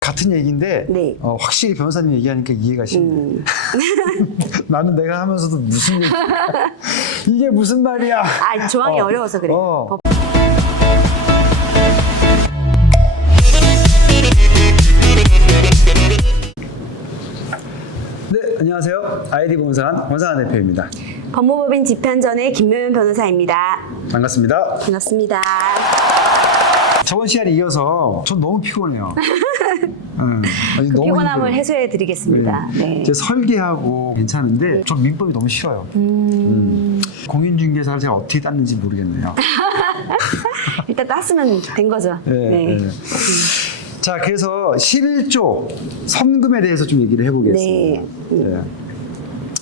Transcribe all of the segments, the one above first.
같은 얘기인데 네. 확실히 변호사님 얘기하니까 이해가 쉽네. 나는 내가 하면서도 무슨 얘기 이게 무슨 말이야. 아, 조항이 어려워서 그래요. 네, 안녕하세요. 아이디 본사한 권상한 대표입니다. 법무법인 집현전의 김묘연 변호사입니다. 반갑습니다. 반갑습니다. 저번 시간에 이어서 전 너무 피곤해요. 아니, 그 너무 피곤함을 힘들어요. 해소해 드리겠습니다. 네. 제 설계하고 괜찮은데 전 민법이 너무 싫어요. 공인중개사를 제가 어떻게 땄는지 모르겠네요. 일단 땄으면 된 거죠. 네. 자, 그래서 11조 선금에 대해서 좀 얘기를 해보겠습니다. 네.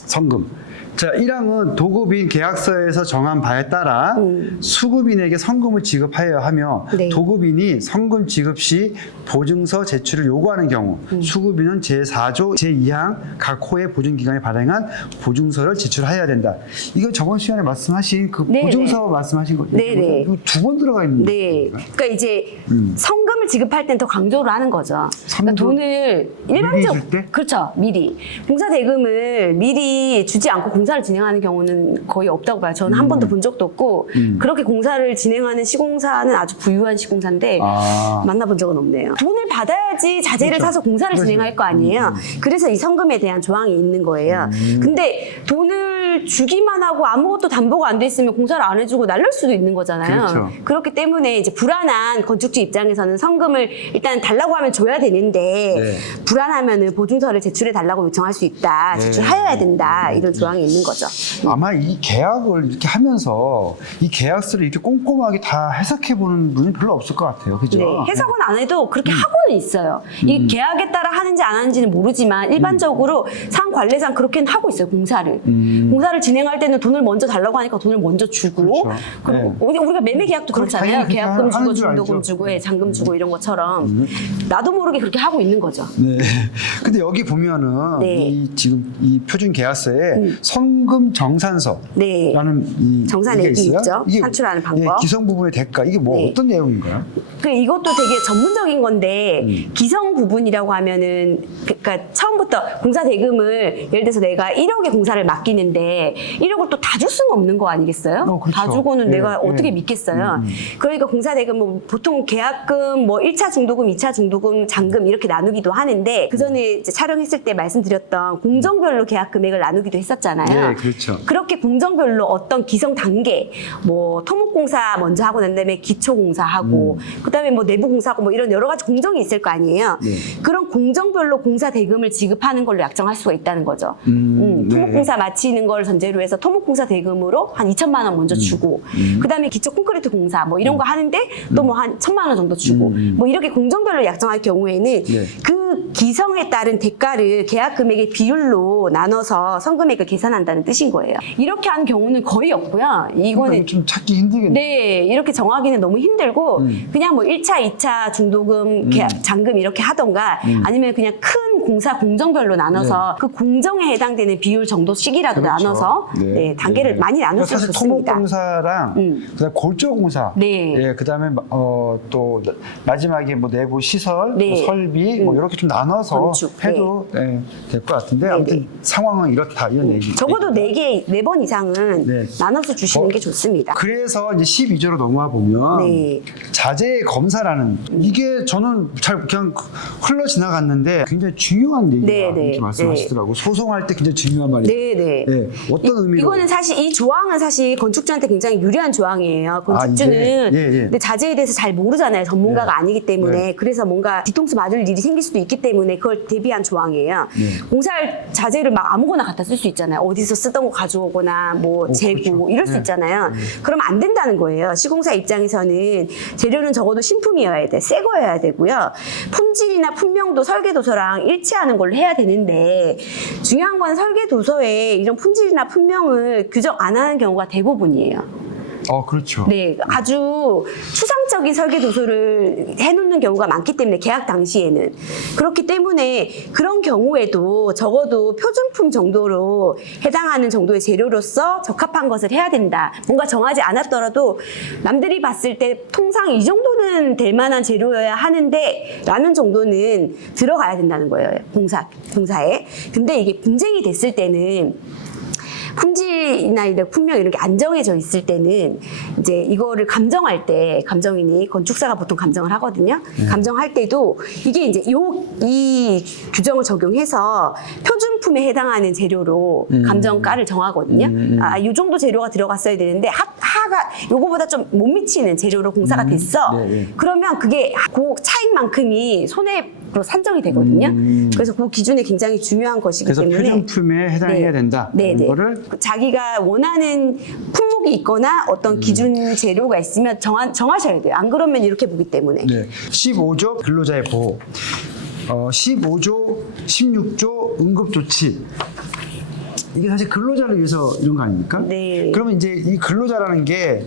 선금. 자, 1항은 도급인 계약서에서 정한 바에 따라 수급인에게 선금을 지급하여야 하며 네. 도급인이 선금 지급 시 보증서 제출을 요구하는 경우 수급인은 제4조 제2항 각 호의 보증기관에 발행한 보증서를 제출해야 된다. 이거 저번 시간에 말씀하신 그 네, 보증서 말씀하신 거죠? 네. 이거 두 번 들어가 있는 네. 거예요. 그러니까 이제 성금을 지급할 땐 더 강조를 하는 거죠. 그러니까 돈을 미리 일반적으로 줄 때? 그렇죠. 미리 공사 대금을 미리 주지 않고 공사를 진행하는 경우는 거의 없다고 봐요. 저는 한 번도 본 적도 없고 그렇게 공사를 진행하는 시공사는 아주 부유한 시공사인데 만나본 적은 없네요. 돈을 받아야지 자재를 그렇죠. 사서 공사를 그렇죠. 진행할 거 아니에요. 그래서 이 성금에 대한 조항이 있는 거예요. 근데 돈을 주기만 하고 아무것도 담보가 안 돼 있으면 공사를 안 해주고 날릴 수도 있는 거잖아요. 그렇죠. 그렇기 때문에 이제 불안한 건축주 입장에서는 성금을 일단 달라고 하면 줘야 되는데 불안하면은 보증서를 제출해 달라고 요청할 수 있다. 제출하여야 된다. 이런 조항이 있는 거죠. 아마 이 계약을 이렇게 하면서 이 계약서를 이렇게 꼼꼼하게 다 해석해보는 분이 별로 없을 것 같아요. 그죠? 네, 해석은 안 해도 그렇게 하고는 있어요. 이 계약에 따라 하는지 안 하는지는 모르지만 일반적으로 상 관례상 그렇게는 하고 있어요. 공사를. 공사를 진행할 때는 돈을 먼저 달라고 하니까 돈을 먼저 주고 그렇죠. 그리고 우리가 매매 계약도 그럼 그렇잖아요. 당연히 계약금 그렇게 주고 하는 줄 중도금 알죠. 주고 잔금 주고 이런 것처럼 나도 모르게 그렇게 하고 있는 거죠. 네. 근데 여기 보면은 네. 이 지금 이 표준 계약서에 선금 정산서라는 네. 이 정산액이 이게 있어요? 있죠. 이게 산출하는 방법. 예, 기성 부분의 대가 이게 뭐 네. 어떤 내용인가요? 이것도 되게 전문적인 건데 기성 부분이라고 하면은 그러니까 처음부터 공사 대금을 예를 들어서 내가 1억의 공사를 맡기는데 1억을 또 다 줄 수는 없는 거 아니겠어요? 그렇죠. 다 주고는 네, 내가 네. 어떻게 믿겠어요? 그러니까 공사 대금 뭐 보통 계약금 뭐 1차 중도금, 2차 중도금, 잔금 이렇게 나누기도 하는데 그 전에 이제 촬영했을 때 말씀드렸던 공정별로 계약 금액을 나누기도 했었잖아요. 네, 그렇죠. 그렇게 공정별로 어떤 기성 단계, 뭐 토목공사 먼저 하고 난 다음에 기초공사하고 그다음에 뭐 내부공사하고 뭐 이런 여러 가지 공정이 있을 거 아니에요. 네. 그런 공정별로 공사 대금을 지급하는 걸로 약정할 수가 있다는 거죠. 네. 토목공사 마치는 걸 전제로 해서 토목공사 대금으로 한 2천만 원 먼저 주고 그다음에 기초 콘크리트 공사 뭐 이런 거 하는데 또 뭐 한 1,000만 원 정도 주고 뭐 이렇게 공정별로 약정할 경우에는 그 기성에 따른 대가를 계약 금액의 비율로 나눠서 성금액을 계산한다는 뜻인 거예요. 이렇게 하는 경우는 거의 없고요. 이거는 좀 찾기 힘들겠네. 네, 이렇게 정하기는 너무 힘들고 그냥 뭐 1차, 2차 중도금, 계약, 잔금 이렇게 하던가 아니면 그냥 큰 공사 공정별로 나눠서 그 공정에 해당되는 비율 정도씩이라도 그렇죠. 나눠서 네, 단계를 많이 나눌 수 사실 있습니다. 토목공사랑 그다음 골조공사, 네. 예, 그다음에 또 마지막에 뭐 내부 시설, 네. 뭐 설비, 뭐 이렇게 좀 나눠서 건축, 해도 될 것 같은데 아무튼 상황은 이렇다 이런 얘기. 적어도 4번 이상은 네. 나눠서 주시는 게 좋습니다. 그래서 이제 12조로 넘어와 보면 네. 자재 검사라는 이게 저는 잘 그냥 흘러 지나갔는데 굉장히 중요한 얘기다 네, 네. 이렇게 말씀하시더라고요. 소송할 때 굉장히 중요한 말이에요. 네네. 네, 어떤 의미로? 이거는 사실 이 조항은 사실 건축주한테 굉장히 유리한 조항이에요. 건축주는 근데 자재에 대해서 잘 모르잖아요. 전문가가 아니기 때문에 그래서 뭔가 뒤통수 맞을 일이 생길 수도 있기 때문에 그걸 대비한 조항이에요. 공사할 자재를 막 아무거나 갖다 쓸 수 있잖아요. 어디서 쓰던 거 가져오거나 뭐 재고 그렇죠. 이럴 수 있잖아요. 그러면 안 된다는 거예요. 시공사 입장에서는 재료는 적어도 신품이어야 돼. 새 거여야 되고요. 품질이나 품명도 설계도서랑 일치하는 걸로 해야 되는데 중요한 건 설계도서에 이런 품질이나 품명을 규정 안 하는 경우가 대부분이에요. 그렇죠. 네, 아주 추상적인 설계 도서를 해놓는 경우가 많기 때문에 계약 당시에는 그렇기 때문에 그런 경우에도 적어도 표준품 정도로 해당하는 정도의 재료로서 적합한 것을 해야 된다. 뭔가 정하지 않았더라도 남들이 봤을 때 통상 이 정도는 될 만한 재료여야 하는데 라는 정도는 들어가야 된다는 거예요. 공사에. 근데 이게 분쟁이 됐을 때는 품질이나 이런 품명 이런 게 안 정해져 있을 때는 이제 이거를 감정할 때 감정인이 건축사가 보통 감정을 하거든요. 감정할 때도 이게 이제 이 규정을 적용해서 표준품에 해당하는 재료로 감정가를 정하거든요. 이 정도 재료가 들어갔어야 되는데 하가 요거보다 좀 못 미치는 재료로 공사가 됐어. 그러면 그게 그 차익만큼이 손해로 산정이 되거든요. 그래서 그 기준이 굉장히 중요한 것이기 그래서 때문에 표준품에 해당해야 된다. 거를 자기가 원하는 품목이 있거나 어떤 기준 재료가 있으면 정하셔야 돼요. 안 그러면 이렇게 보기 때문에. 15조 근로자의 보호, 15조, 16조 응급조치. 이게 사실 근로자를 위해서 이런 거 아닙니까? 네. 그러면 이제 이 근로자라는 게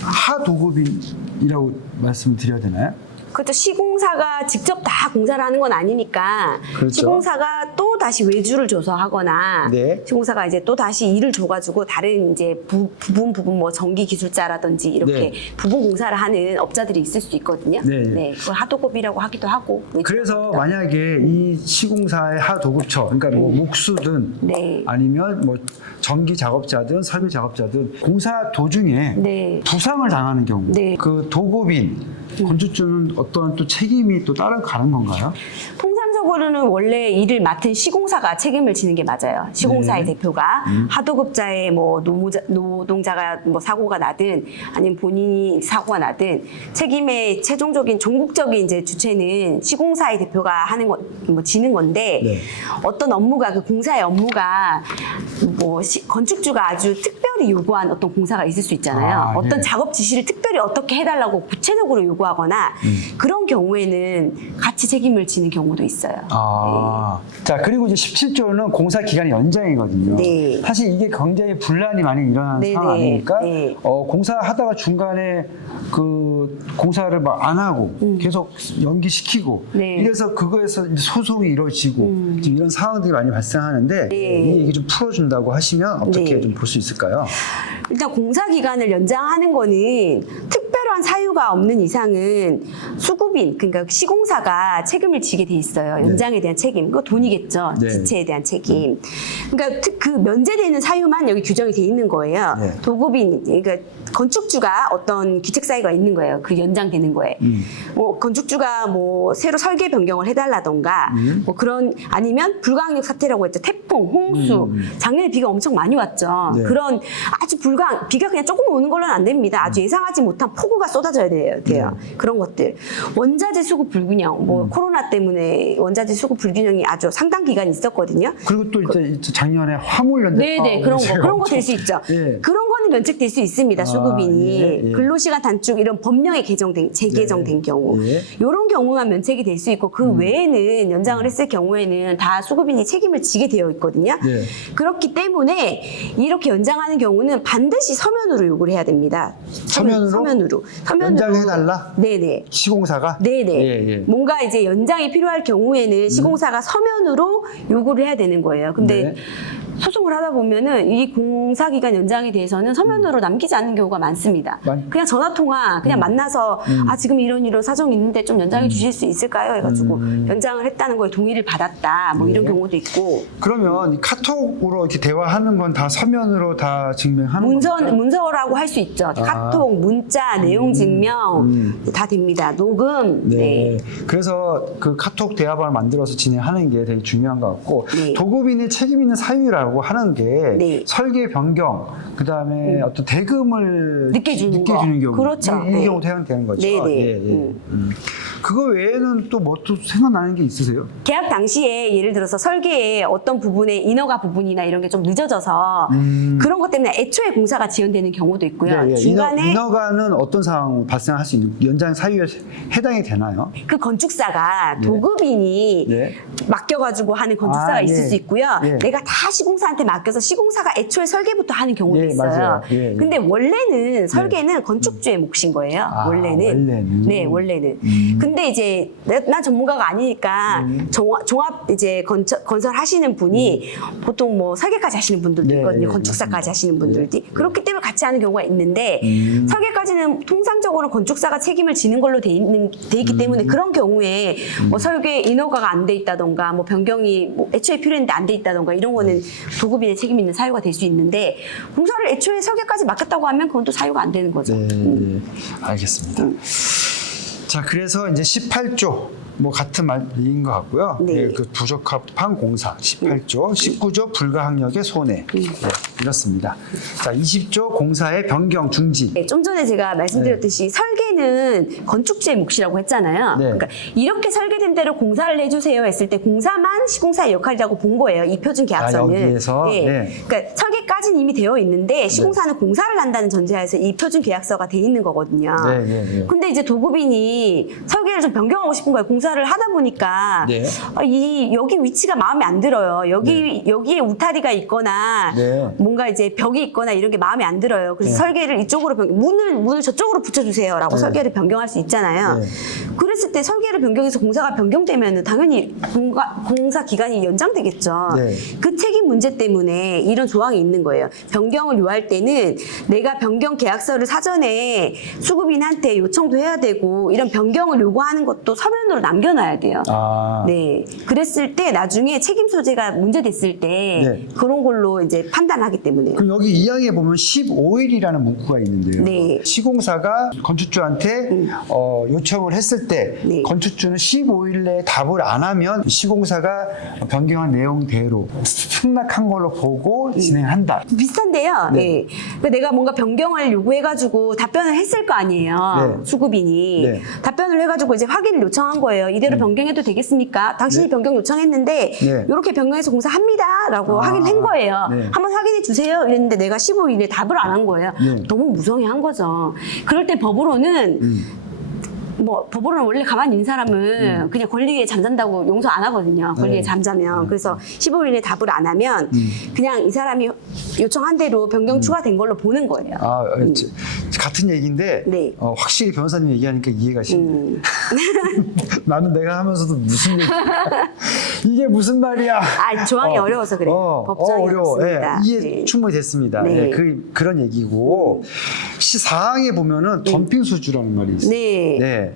하도급인이라고 말씀을 드려야 되나요? 그렇죠. 시공사가 직접 다 공사를 하는 건 아니니까 그렇죠. 시공사가 또 다시 외주를 줘서 하거나 네. 시공사가 이제 또 다시 일을 줘가지고 다른 이제 부분 뭐 전기 기술자라든지 이렇게 네. 부분 공사를 하는 업자들이 있을 수 있거든요. 네. 그걸 하도급이라고 하기도 하고. 그래서 만약에 이 시공사의 하도급처, 그러니까 뭐 목수든 네. 아니면 뭐 전기 작업자든 설비 작업자든 공사 도중에 네. 부상을 당하는 경우, 네. 그 도급인 건축주는 어떠한 또 책임이 또 따로 가는 건가요? 통상적으로는 원래 일을 맡은 시공사가 책임을 지는 게 맞아요. 시공사의 대표가 하도급자의 뭐 노동자가 뭐 사고가 나든 아니면 본인이 사고가 나든 책임의 최종적인 전국적인 이제 주체는 시공사의 대표가 하는 뭐 지는 건데 네. 어떤 업무가 그 공사의 업무가 뭐 건축주가 아주 특별히 요구한 어떤 공사가 있을 수 있잖아요. 어떤 작업 지시를 특별히 어떻게 해달라고 구체적으로 요구하거나 그런 경우에는 같이 책임을 지는 경우도 있어요. 자, 그리고 이제 17조는 공사 기간의 연장이거든요. 네. 사실 이게 굉장히 분란이 많이 일어나는 네, 상황 네. 아닙니까? 네. 공사하다가 중간에 그 공사를 막 안 하고 계속 연기시키고 네. 이래서 그거에서 이제 소송이 이루어지고 지금 이런 상황들이 많이 발생하는데 네. 이 얘기 좀 풀어준다고 하시면 어떻게 네. 좀 볼 수 있을까요? 일단 공사 기간을 연장하는 거는 특별한 사유가 없는 이상은 수급인, 그러니까 시공사가 책임을 지게 돼 있어요. 연장에 대한 책임. 그거 돈이겠죠. 네. 지체에 대한 책임. 그러니까 그 면제되는 사유만 여기 규정이 돼 있는 거예요. 네. 도급인, 그러니까 건축주가 어떤 기책 사유가 있는 거예요. 그 연장되는 거에. 뭐 건축주가 뭐 새로 설계 변경을 해달라던가 뭐 그런 아니면 불가항력 사태라고 했죠. 태풍, 홍수. 작년에 비가 엄청 많이 왔죠. 네. 그런 아주 비가 그냥 조금 오는 걸로는 안 됩니다. 아주 예상하지 못한 폭우가 쏟아져야 돼요. 그런 것들. 원자재 수급 불균형. 뭐 코로나 때문에 원자재 수급 불균형이 아주 상당 기간 있었거든요. 그리고 또 이제 작년에 화물 연대 네네, 그런 거 될 수 있죠. 예. 그런 거는 면책될 수 있습니다. 수급인이. 예. 근로시간 단축 이런 법령에 재개정된 경우. 예. 이런 경우만 면책이 될 수 있고 그 외에는 연장을 했을 경우에는 다 수급인이 책임을 지게 되어 있거든요. 예. 그렇기 때문에 이렇게 연장하는 경우는 반드시 서면으로 요구를 해야 됩니다. 서면으로. 연장해달라? 네네. 시공사가? 네네. 예. 뭔가 이제 연장이 필요할 경우에는 시공사가 서면으로 요구를 해야 되는 거예요. 근데 네. 소송을 하다 보면은 이 공사기간 연장에 대해서는 서면으로 남기지 않는 경우가 많습니다. 그냥 전화통화, 그냥 만나서 지금 이런 사정이 있는데 좀 연장해 주실 수 있을까요? 해가지고 연장을 했다는 거에 동의를 받았다. 뭐 이런 경우도 있고. 그러면 이 카톡으로 이렇게 대화하는 건 다 서면으로 다 증명하는 겁니까? 문서라고 할 수 있죠. 카톡, 문자, 내용 증명 다 됩니다. 녹음. 네. 그래서 그 카톡 대화방을 만들어서 진행하는 게 되게 중요한 것 같고 네. 도급인의 책임 있는 사유라고 하는 게 네. 설계 변경, 그 다음에 어떤 대금을 늦게 주는 경우, 그렇죠. 이 경우도 해당되는 거죠. 네네. 예. 그거 외에는 또 뭐 또 생각나는 게 있으세요? 계약 당시에 예를 들어서 설계에 어떤 부분에 인허가 부분이나 이런 게 좀 늦어져서 그런 것 때문에 애초에 공사가 지연되는 경우도 있고요. 네, 예. 중간에 인허가는 어떤 상황 발생할 수 있는 연장 사유에 해당이 되나요? 그 건축사가 네. 도급인이 네. 맡겨가지고 하는 건축사가 아, 있을 예. 수 있고요. 예. 내가 다 시공사한테 맡겨서 시공사가 애초에 설계부터 하는 경우도 예, 있어요. 맞아요. 예, 예. 근데 원래는 설계는 건축주의 몫인 거예요. 아, 원래는. 원래는. 네, 원래는. 근데 이제 난 전문가가 아니니까 종합 이제 건설 하시는 분이 보통 뭐 설계까지 하시는 분들도 네, 있거든요. 네, 건축사까지 맞습니다. 하시는 분들이. 그렇기 때문에 같이 하는 경우가 있는데 설계까지는 통상적으로 건축사가 책임을 지는 걸로 돼 있기 때문에 그런 경우에 뭐 설계 인허가가 안 돼 있다던가 뭐 변경이 뭐 애초에 필요했는데 안 돼 있다던가 이런 거는 도급인의 책임 있는 사유가 될 수 있는데 공사를 애초에 설계까지 맡겼다고 하면 그건 또 사유가 안 되는 거죠. 네, 알겠습니다. 자, 그래서 이제 18조 뭐 같은 말인 것 같고요. 네. 네, 그 부적합한 공사 18조, 19조 불가항력의 손해 네, 이렇습니다. 자, 20조 공사의 변경 중지. 네, 좀 전에 제가 말씀드렸듯이 설계는 건축주의 몫이라고 했잖아요. 네. 그러니까 이렇게 설계된 대로 공사를 해주세요 했을 때 공사만 시공사의 역할이라고 본 거예요. 이 표준 계약서는. 여기에서? 네. 네. 그러니까 설계까지는 이미 되어 있는데 시공사는 공사를 한다는 전제하에서 이 표준 계약서가 돼 있는 거거든요. 네, 네, 네. 근데 이제 도급인이 설계를 좀 변경하고 싶은 거예요. 공사를 하다 보니까 네. 여기 위치가 마음에 안 들어요. 여기에 울타리가 있거나 네. 뭔가 이제 벽이 있거나 이런 게 마음에 안 들어요. 그래서 네. 설계를 이쪽으로 문을 저쪽으로 붙여주세요라고 네. 설계를 변경할 수 있잖아요. 네. 그랬을 때 설계를 변경해서 공사가 변경되면 당연히 공사 기간이 연장되겠죠. 네. 그 책임 문제 때문에 이런 조항이 있는 거예요. 변경을 요할 때는 내가 변경 계약서를 사전에 수급인한테 요청도 해야 되고 이런 변경을 요구하는 것도 서면으로 남겨놔야 돼요. 아, 네. 그랬을 때 나중에 책임 소재가 문제됐을 때 네. 그런 걸로 이제 판단하기 때문에요. 그럼 여기 이항에 보면 15일이라는 문구가 있는데요. 네. 시공사가 건축주한테 요청을 했을 때 네. 건축주는 15일 내에 답을 안 하면 시공사가 변경한 내용대로 승낙한 걸로 보고 진행한다. 비슷한데요. 네. 네. 그러니까 내가 뭔가 변경을 요구해가지고 답변을 했을 거 아니에요. 네. 수급인이. 네. 답변을 해가지고 이제 확인을 요청한 거예요. 이대로 변경해도 되겠습니까? 당신이 네. 변경 요청했는데 네. 이렇게 변경해서 공사합니다. 라고 아. 확인한 거예요. 네. 한번 확인해 주세요. 이랬는데 내가 15일에 답을 안 한 거예요. 네. 너무 무성의한 거죠. 그럴 때 법으로는 뭐 법으로는 원래 가만히 있는 사람은 그냥 권리에 잠잔다고 용서 안 하거든요. 권리에 네. 잠자면. 그래서 15일 내에 답을 안 하면 그냥 이 사람이 요청한 대로 변경 추가된 걸로 보는 거예요. 아, 같은 얘기인데 네. 확실히 변호사님 얘기하니까 이해가 쉽네. 나는 내가 하면서도 무슨 이게 무슨 말이야? 아, 조항이 어려워서 그래요. 법조항이 어려워. 어렵습니다. 예, 이해 네. 충분히 됐습니다. 네. 예, 그런 얘기고 4항에 보면은 덤핑 수주라는 말이 있어요. 네. 네.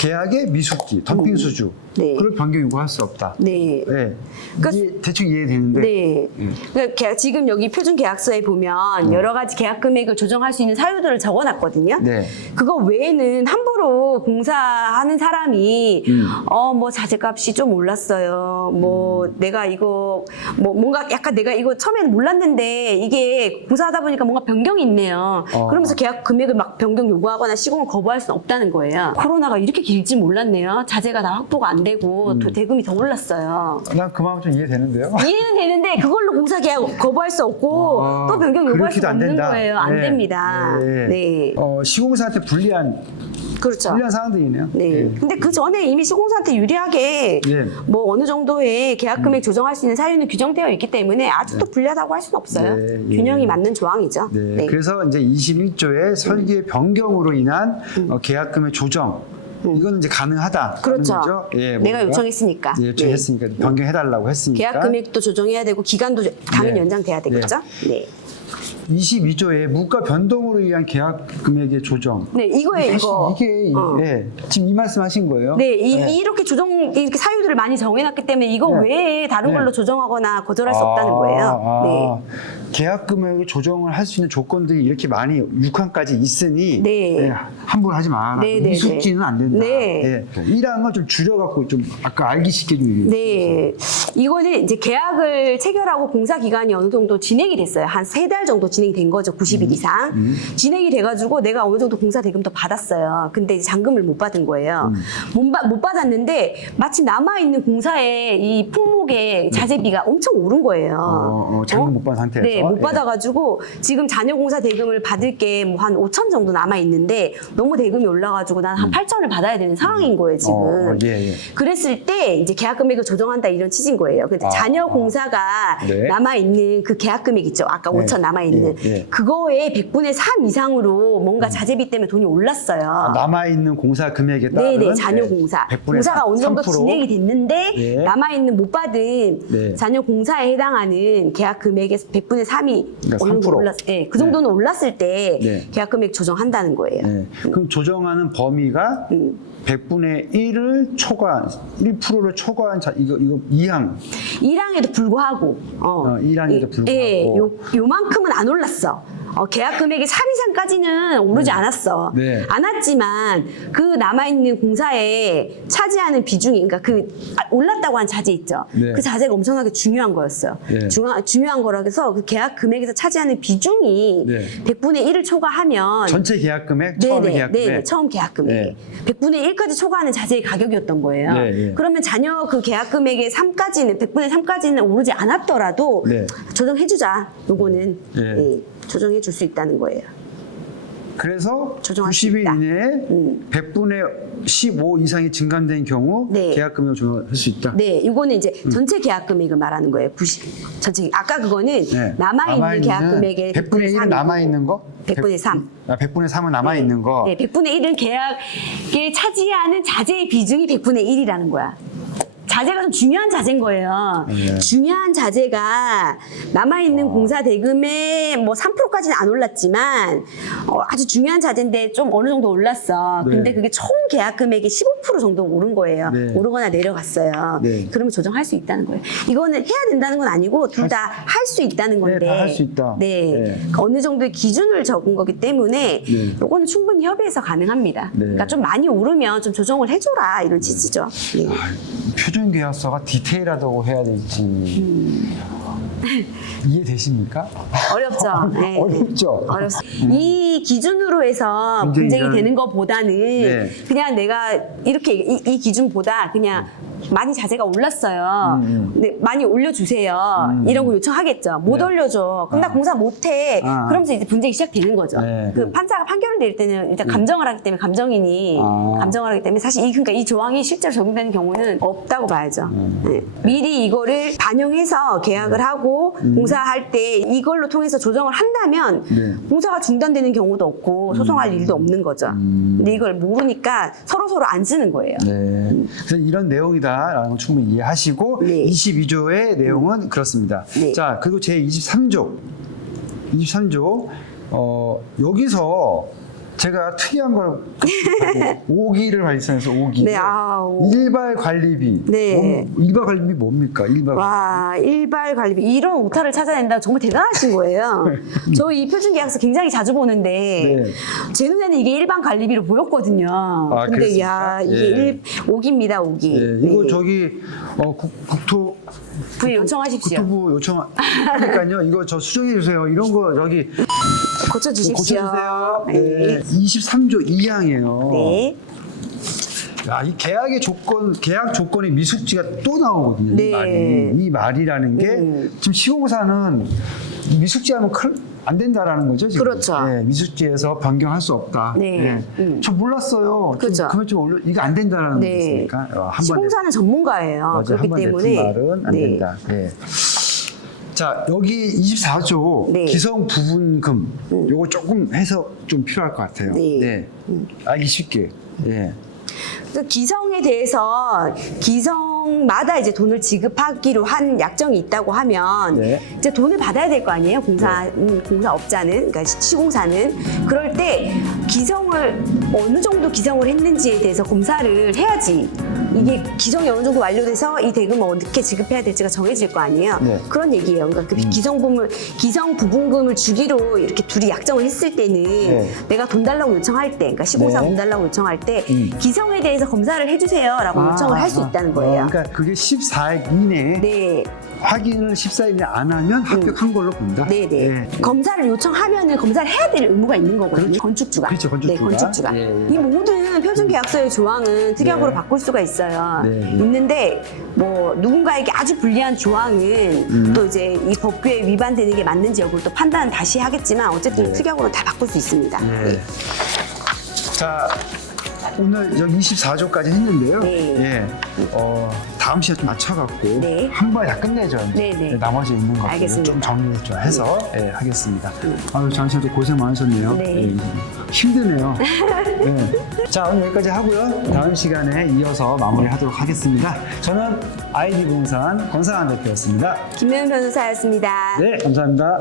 계약의 미숙기, 덤핑 수주. 네. 그걸 변경 요구할 수 없다. 네. 네. 그러니까 대충 이해되는데. 네. 그러니까 지금 여기 표준 계약서에 보면 여러 가지 계약 금액을 조정할 수 있는 사유들을 적어놨거든요. 네. 그거 외에는 함부로 공사하는 사람이 뭐 자재값이 좀 올랐어요. 뭐 내가 이거 뭐 뭔가 약간 내가 이거 처음에는 몰랐는데 이게 공사하다 보니까 뭔가 변경이 있네요. 그러면서 계약 금액을 막 변경 요구하거나 시공을 거부할 수는 없다는 거예요. 코로나가 이렇게 길지 몰랐네요. 자재가 다 확보가 안 되고 대금이 더 올랐어요. 난 그 마음 좀 이해되는데요. 이해는 되는데 그걸로 공사 계약 거부할 수 없고 또 변경 요구할 수 그렇게도 안 없는 된다. 거예요. 안 네. 됩니다. 네. 네. 시공사한테 불리한 그렇죠. 사항들이네요. 네. 근데 그 전에 이미 시공사한테 유리하게 네. 뭐 어느 정도의 계약 금액 조정할 수 있는 사유는 규정되어 있기 때문에 아직도 불리하다고 할 수는 없어요. 네, 예. 균형이 맞는 조항이죠. 네. 네. 그래서 이제 21조의 설계 변경으로 인한 계약금의 조정. 이거는 이제 가능하다. 그렇죠. 거죠? 예, 내가 뭔가. 요청했으니까. 예, 요청했으니까 변경해달라고 했으니까. 계약 금액도 조정해야 되고 기간도 당연히 네. 연장돼야 되겠죠. 네. 22조의 물가 변동으로 의한 계약 금액의 조정. 네, 이거예요, 이거. 이게 예, 지금 이 말씀하신 거예요? 네, 이렇게 이렇게 사유들을 많이 정해놨기 때문에 이거 네. 외에 다른 네. 걸로 조정하거나 거절할 수 없다는 거예요. 네. 계약 금액을 조정을 할 수 있는 조건들이 이렇게 많이 6항까지 있으니 네. 함부로 하지 마라. 네, 네, 미숙지는 안 된다. 네. 1항을 좀 줄여갖고 좀 아까 알기 쉽게 좀 얘기해 네, 이거는 이제 계약을 체결하고 공사 기간이 어느 정도 진행이 됐어요. 한 3달 정도 진행이 된 거죠. 90일 이상. 진행이 돼가지고 내가 어느 정도 공사 대금도 받았어요. 근데 이제 잔금을 못 받은 거예요. 못 받았는데 마침 남아있는 공사에 이 품목의 자재비가 엄청 오른 거예요. 잔금 못 받은 상태에서. 네, 못 받아가지고 지금 잔여 공사 대금을 받을 게 뭐 한 5천 정도 남아있는데 너무 대금이 올라가지고 난 한 8천을 받아야 되는 상황인 거예요, 지금. 예. 그랬을 때 이제 계약 금액을 조정한다 이런 취지인 거예요. 근데 잔여 공사가 네. 남아있는 그 계약 금액 있죠. 아까 5천 남아있는. 그거의 100분의 3 이상으로 뭔가 자재비 때문에 돈이 올랐어요. 남아있는 공사 금액에 따른 네네, 잔여 공사. 100분의 공사가 어느 정도 3%. 진행이 됐는데 네. 남아있는 못 받은 네. 잔여 공사에 해당하는 계약 금액의 100분의 3이 그러니까 어느 정도 3%. 네, 그 정도는 올랐을 때 네. 계약 금액 조정한다는 거예요. 네. 그럼 조정하는 범위가 100분의 1을 초과한 1%를 초과한 이거 2항 1항에도 불구하고 1항에도 불구하고 예, 요만큼은 안 올랐어. 계약 금액의 3 이상까지는 오르지 않았어. 네. 않았지만 그 남아있는 공사에 차지하는 비중이 그러니까 올랐다고 한 자재 있죠. 네. 그 자재가 엄청나게 중요한 거였어요. 네. 중요한 거라 해서 그 계약 금액에서 차지하는 비중이 네. 100분의 1을 초과하면 전체 계약 금액, 처음의 계약 금액. 네, 처음 계약 금액. 네. 100분의 1까지 초과하는 자재의 가격이었던 거예요. 네. 그러면 잔여 그 계약 금액의 3까지는 100분의 3까지는 오르지 않았더라도 네. 조정해주자. 요거는 네. 예, 조정해 줄 수 있다는 거예요. 그래서 조정할 수 90일 있다. 이내에 100분의 15 이상이 증감된 경우 네. 계약 금액을 조정할 수 있다. 네, 이거는 이제 전체 계약 금액을 말하는 거예요. 전체 아까 그거는 네. 남아있는 계약 금액의 100분의 1은 남아있는 거? 100분의 3. 100분의 3은 남아있는 거. 네, 100분의 1은 계약에 차지하는 자재의 비중이 100분의 1이라는 거야. 자재가 좀 중요한 자재인 거예요. 네. 중요한 자재가 남아있는 공사 대금의 뭐 3%까지는 안 올랐지만 아주 중요한 자재인데 좀 어느 정도 올랐어. 네. 근데 그게 총 계약 금액의 15% 정도 오른 거예요. 네. 오르거나 내려갔어요. 네. 그러면 조정할 수 있다는 거예요. 이거는 해야 된다는 건 아니고 둘 다 할 수 있다는 건데. 네, 다 할 수 있다. 네. 네. 그러니까 어느 정도의 기준을 적은 거기 때문에 네. 이거는 충분히 협의해서 가능합니다. 네. 그러니까 좀 많이 오르면 좀 조정을 해줘라 이런 취지죠. 네. 표준 계약서가 디테일하다고 해야 될지 이해되십니까? 어렵죠. 네. 어렵죠. 어렵습니다. 이 기준으로 해서 굉장히 분쟁이 이런- 되는 것보다는 네. 그냥 내가 이렇게 이 기준보다 그냥 많이 자재가 올랐어요. 네, 많이 올려주세요. 이런 거 요청하겠죠. 못 네. 올려줘. 그럼 나 공사 못해. 아. 그러면서 이제 분쟁이 시작되는 거죠. 네. 그 판사가 판결을 내릴 때는 일단 감정을 하기 때문에 감정인이 아. 감정을 하기 때문에 사실 그러니까 이 조항이 실제로 적용되는 경우는 없다고 봐야죠. 네. 미리 이거를 반영해서 계약을 하고 공사할 때 이걸로 통해서 조정을 한다면 네. 공사가 중단되는 경우도 없고 소송할 일도 없는 거죠. 근데 이걸 모르니까 서로 안 쓰는 거예요. 네. 그래서 이런 내용이다라는 걸 충분히 이해하시고 네. 22조의 내용은 그렇습니다. 네. 자, 그리고 제 23조 여기서 제가 특이한 걸 오기를 발생해서 오기. 네, 일발 관리비. 네. 일발 관리비 뭡니까? 일발. 와, 일발 관리비 이런 오타를 찾아낸다 정말 대단하신 거예요. 저 이 표준 계약서 굉장히 자주 보는데 네. 제 눈에는 이게 일반 관리비로 보였거든요. 근데 그렇습니까? 야 이게 예. 오기입니다, 오기. 예, 이거 저기 국토 부에 요청하십시오. 국토부 요청하니까요. 이거 저 수정해 주세요. 이런 거 저기 고쳐주십시오. 고쳐주세요. 네. 네. 23조 2항이에요. 네. 야, 이 계약 조건의 미숙지가 또 나오거든요. 네. 이 말이라는 게 지금 시공사는 미숙지하면 안 된다라는 거죠. 지금. 그렇죠. 네, 미숙지에서 변경할 수 없다. 네. 저 몰랐어요. 그렇죠. 그러면 좀 올려 이거 안 된다라는 네. 거겠습니까? 한번 시공사는 전문가예요. 맞아요. 그렇기 한번 때문에 냈던 말은 안 네. 된다. 네. 자, 여기 24조 네. 기성 부분금 요거 조금 해석 좀 필요할 것 같아요. 네. 알기 쉽게. 예. 그래서 기성에 대해서 기성마다 이제 돈을 지급하기로 한 약정이 있다고 하면 네. 이제 돈을 받아야 될 거 아니에요? 공사업자는, 그러니까 시공사는. 그럴 때 기성을 어느 정도 기성을 했는지에 대해서 검사를 해야지 이게 기성이 어느 정도 완료돼서 이 대금을 어떻게 지급해야 될지가 정해질 거 아니에요. 네. 그런 얘기예요. 그러니까 그 기성 부분금을 주기로 이렇게 둘이 약정을 했을 때는 네. 내가 돈 달라고 요청할 때, 그러니까 시공사 네. 돈 달라고 요청할 때 기성에 대해서 검사를 해주세요라고 요청을 할 수 있다는 거예요. 그러니까 그게 14일 이내에 네. 확인을 14일 이내 안 하면 합격한 걸로 본다. 네네. 예. 검사를 요청하면은 검사를 해야 될 의무가 있는 거거든요. 그렇죠. 건축주가. 그렇죠, 건축주가. 네, 건축주가. 예, 예. 이 모든 표준계약서의 조항은 특약으로 네. 바꿀 수가 있어요. 네. 있는데 뭐 누군가에게 아주 불리한 조항은 또 이제 이 법규에 위반되는 게 맞는지 여부를 또 판단은 다시 하겠지만 어쨌든 네. 특약으로 다 바꿀 수 있습니다. 예. 네. 자, 오늘 저 24조까지 했는데요. 네. 예. 다음 시간에 좀 맞춰갖고 네. 한 번에 다 끝내죠. 네, 네. 나머지 있는 것들 알겠습니다. 좀 정리를 좀 해서 예, 하겠습니다. 아유, 장 씨도 고생 많으셨네요. 네. 예, 힘드네요. 예. 자, 오늘 여기까지 하고요. 다음 시간에 이어서 마무리하도록 하겠습니다. 저는 아이디 부동산 권상한 대표였습니다. 김명현 변호사였습니다. 네, 감사합니다.